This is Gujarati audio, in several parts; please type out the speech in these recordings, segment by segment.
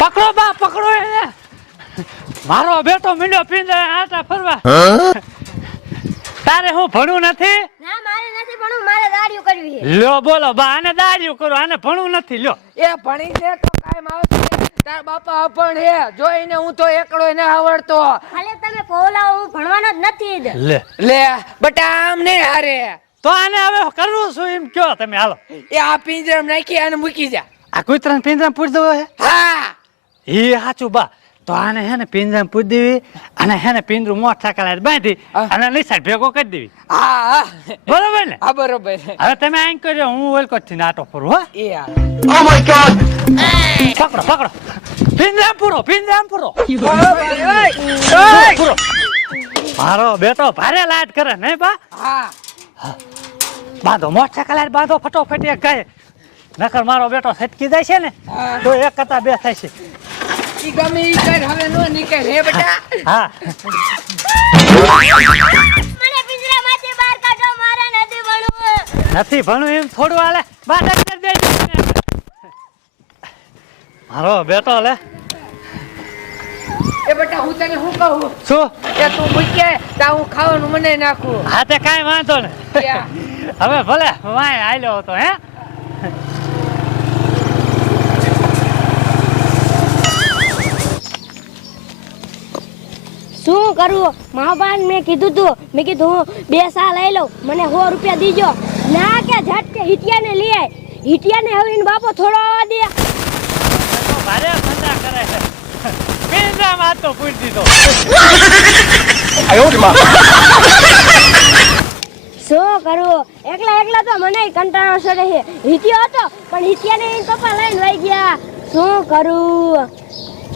પકડો બા પકડો એને. મારો બેટો મીંડો પીંદે આટા ફરવા. તારે હું ભણવું નથી? ના મારે નથી ભણું મારે દાડિયું કરવી છે. લ્યો બોલો બા આને દાડિયું કરો આને ભણું નથી લ્યો. એ ભણીને તો કાયમ આવશે તાર બાપા અપણ હે જોઈને હું તો એકડો એને આવડતો. હાલે તમે બોલાવો હું ભણવાનો જ નથી જ. લે. લે બટા આમ નહીં હારે. તો આને હવે કરવું શું એમ કયો તમે હાલો. એ આ પિંજરામાં નાખી અને મૂકી જા. આ કૂતરાને પિંજરામાં પૂરી દો હે? હા. એ સાચું બા. તો આને હે ને પિંજરામાં પૂરી દેવી અને હે ને પિંજરું મોટ ઠાકરા બાંધી. અને નિશાળ ભેગો કરી દેવી. હા બરોબર ને? હા બરોબર. હવે તમે આમ કર્યો હું ઓલથી નાટો ફરું હા. એ હા. પકડો પકડો. પિંજરામ પૂરો પિંજરામ પૂરો. પૂરો મારો બેટો ભારે લાડ કરે નહીં બા. હા. બાંધો મોટરસાયકલ હારે બાંધો ફટોફટ એક ગાય. નકર મારો બેટો સટકી જાય છે ને તો એક કરતા બે થાય છે. ઈ ગમે ઈ કર હવે નો નીકળ હે બેટા? હા. મને પિંજરામાંથી બહાર કાઢો મારે નથી ભણવું. નથી ભણવું એમ થોડું હાલે. બાધા કરી દેજો મારો બેટો લે. એ બેટા હું તને શું કહું? શું? કે તું મૂકે તા હું ખાવાનું મને નાખું. હા તે કાંઈ વાંધો ને હવે ભલે વાય આલ્યો હતો હે. શું કરવું મહાબાન મેં કીધું તું. મેં કીધું હું બે સાલ લઈ લઉં. મને સો રૂપિયા દીજો. ના કે ઝટકે હિટિયાને લઈ આય. હિટિયાને હવે એને બાપો થોડો આવવા દે. ભારે ધંધા કરે છે. પિંજરામાં હાથ તો પૂરી દીધો. શું કરવું એકલા એકલા તો મને કંટાળો ચડે છે હતો પણ હિટિયાને એન પપ્પા લઈને વહી ગયા. શું કરું?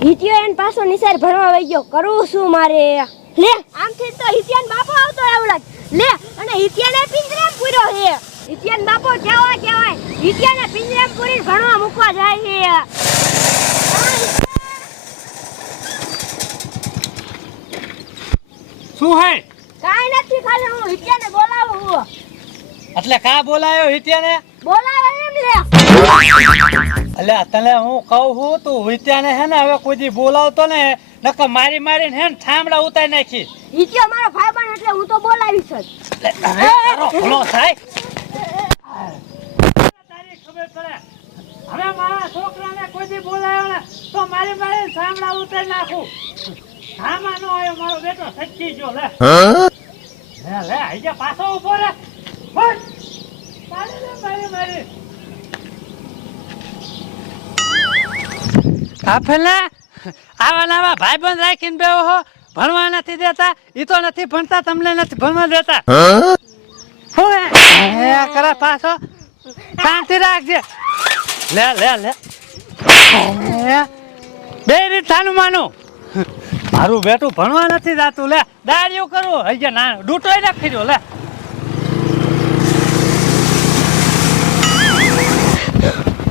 હિટિયો એન પાછો નિસાર ભણવા વઈ ગયો. કરું શું મારે? લે આમથી તો હિટિયાન બાપો આવતો એવું લાગે લે અને હિટિયાને પિંજરે પૂર્યો હે હિટિયાન બાપો કેવા કેવાય હિટિયાને પિંજરે પૂરી ભણવા મૂકવા જાય હે શું હે? કાઈ નથી ખાલી હું હિટિયાને બોલાવું. એટલે કા બોલાયો હિત્યાને? બોલાવે એમ લે. અલ્યા તને હું કહું છું તું વિત્યાને હે ને હવે કોઈ બોલાવતો ને નકર મારી મારીને હે ને ઠામડા ઉતારી નાખી. હિટિયો મારો ભાઈબંધ એટલે હું તો બોલાવીશ જ. એટલે હવે તારો ભલો થાય. તારી ખબર પડે હવે મારા છોકરાને કોઈ દી બોલાયો ને તો મારી મારીને ઠામડા ઉતારી નાખું. આમાં નો આવ્યો મારો બેટો સચ્ચી જો લે. લે લે આઈ જા પાછો ઊભો રે. બસ મારી મારી મારી. આપેલા? આવા નવા ભાઈબંધ રાખીને બેહો હો. ભણવા નથી દેતા ઈ તો નથી ભણતા તમને નથી ભણવા દેતા. હે? કરે પાછો. શાંતિ રાખજે. લે લે લે. બે રીત થાનું માનું. મારું બેટું ભણવા નથી જાતું. લે દાડિયું કરવું હઈ ના ડૂટોય નાખી દો લે.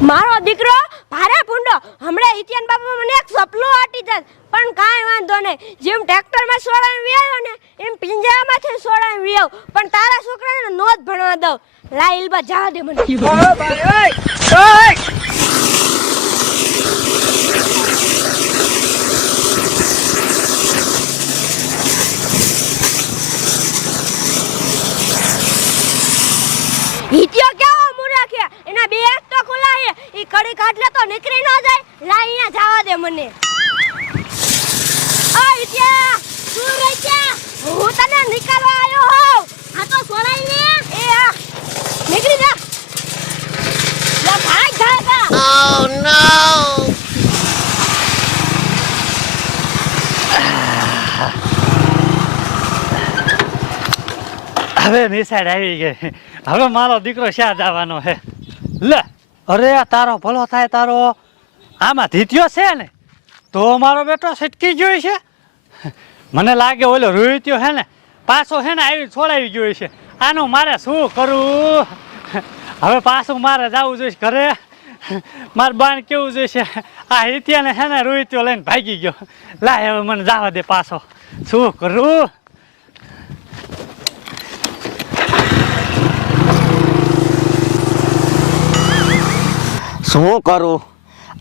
મારો દીકરો ભારે ભૂંડો. હમણાં ઇતિયાન બાપા મને એક સપનું આટી દે પણ કાંઈ વાંધો નહીં. જેમ ટ્રેક્ટરમાં સોડાવી વ્યાયો ને, એમ પિંજરામાંથી સોડાવી વ્યાવ પણ તારા છોકરાને નો જ ભણવા દઉં. લા ઇલબા જવા દે મને ઓય ભાઈ, ઓય! ઓય! હિતિયો કેવો મૂર્ખ છે એના બે હાથ તો ખુલ્લા છે ઈ કડી તો નીકળી ન જાય લા અહીંયા જવા દે મને. ઓ હિતિયા શું રહી હું તને નીકળવા આવ્યો હોઉં. આ તો સોરાઈ ને. એ આ નીકળી જા. લા ભાગ ભાગ હવે નિશાળ આવી ગઈ. હવે મારો દીકરો શા જવાનો છે? લે. અરે, આ તારો ભલો થાય, તારો. આમાં ધીત્યો છે ને, તો મારો બેટો સટકી ગયો છે. મને લાગે ઓલો રોહિત્યો હે ને, પાછો હે ને આવી છોડાવી ગયો છે. આનું મારે શું કરવું હવે પાછું મારે જવું જોઈશે ઘરે. મારે બાણ કેવું જોઈશે? આ હિત્યાને હે ને રોહિત્યો લઈને ભાગી ગયો. લાય, હવે મને જવા દે પાછો. શું કરું? શું કરું?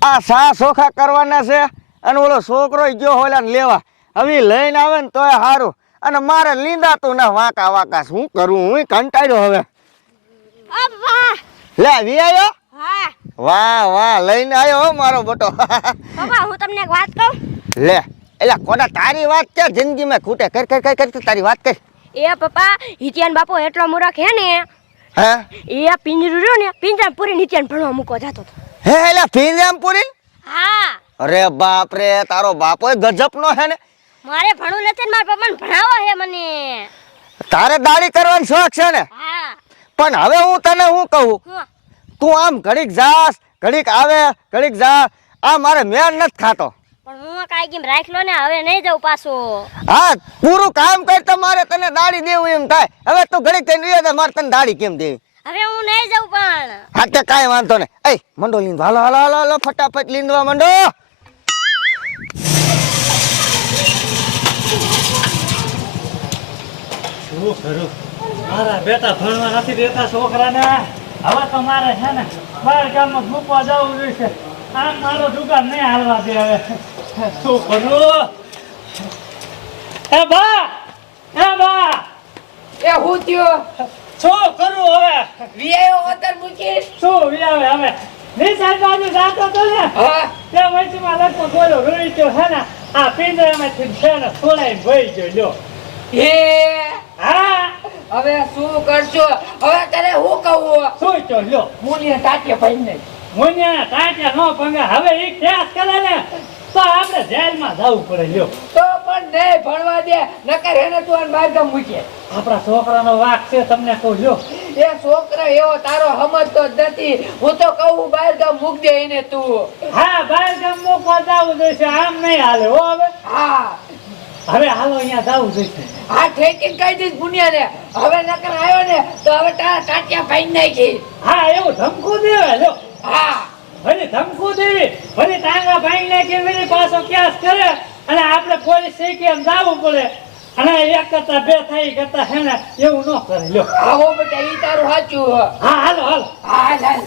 આ સા સોખા કરવાના છે અને ઓલો છોકરો ગયો હોલા લેવા. હવે લઈને આવે ને તોય સારું અને મારે લીંદાતું ના વાંકા વાંકા શું કરું? હું કંટાળ્યો હવે. લે વી આવ્યો હા. વાહ વાહ લઈને આવ્યો હો મારો બટો. પપ્પા હું તમને એક વાત કહું? લે એલા કોના તારી વાત કે જિંદગીમાં ખૂટે? કર કર કર તારી વાત કર. એ પપ્પા હિતિયાન બાપો એટલો મૂરખ હે ને? હે? એ પિંજરું રહ્યો ને પિંજરામ પૂરી નીચે ભણવા મૂકો જતો હે એલા પિંજરામ પૂરી હા. અરે બાપ રે તારો બાપો ગજબ નો હે ને. મારે ભણવું નથી ને મારા પપ્પાને ભણાવો હે મને. તારે દાઢી કરવાનો શોખ છે ને? હા. પણ હવે હું તને શું કહું? તું આમ ઘડીક જાસ ઘડીક આવે ઘડીક જા. આ મારે મેળ નથી ખાતો. પણ હું કાઈ કેમ રાખ લો ને? હવે નહીં જાઉં પાછો. હા પૂરું કામ કર મારે તને દાડી દેવું એમ થાય. હવે તું ઘડી થઈને રહ્યો તો મારે તને દાડી કેમ દેવી? હવે હું નહીં જાઉં પણ. હા તે કાઈ વાંધો નહીં. એ મંડો લીંદો હાલો હાલો હાલો હાલો ફટાફટ લીંદવા મંડો. શું કરું? મારા બેટા ભણવા નથી દેતા છોકરાને. હવે તો મારે છે ને બહાર ગામમાં મૂકવા જવું જોઈએ આમ મારો દુકાન નહીં હાલવા દે હવે. શું કરું એ બા! એ બા! એ હું થયો? શું કરું હવે? વિયાયો હોતર મૂકીશ? શું વિયાવે હવે? નિશાન બાજુ જાતો તો ને? હા. ત્યાં વચમાં લગભગ બોલો રોઈ તો છે ને? આ પિંજરામાંથી છે ને ભઈ ગયો લ્યો હે? હા. હવે શું કરશો? હવે તારે હું કહું? શું તો લ્યો. મુનિયા ટાટે ભાઈ નહીં મુનિયા કાંટા નો પંગે હવે ઈ કેસ કરે ને? તો આપણે જેલમાં જવું પડે લ્યો. તો પણ નહીં ભણવા દે નકર એને તું આને બહાર મૂકે. આપણા છોકરાનો વાક છે તમને કહું લ્યો. એ છોકરો એવો તારો સમજતો જ નથી. હું તો કહું બહાર ગામ મૂક દે એને તું. હા બહાર ગામ મૂકવા જવું જોઈશે આમ નહીં હાલે હો હવે. હા. હવે હાલો અહીંયા જવું જોઈશે. આ ઠેકીને કહી દઈશ મુનિયાને હવે નકર આવ્યો ને તો હવે તારા ટાટિયા ભાઈ નાખી. હા એવું ધમકું દેવે લ્યો. હા. ભલે ધમકું દેવી ભલે ટાંગા ભાઈ નાખી મેરી પાછો કેસ કરે અને આપણે પોલીસ શીખી એમ જવું પડે. અને એક કરતા બે થઈ કરતા હે ને એવું ન કરે. લ્યો. આવો બેટા ઈ તારું સાચું હા હાલો હાલો. હા હાલ હાલ.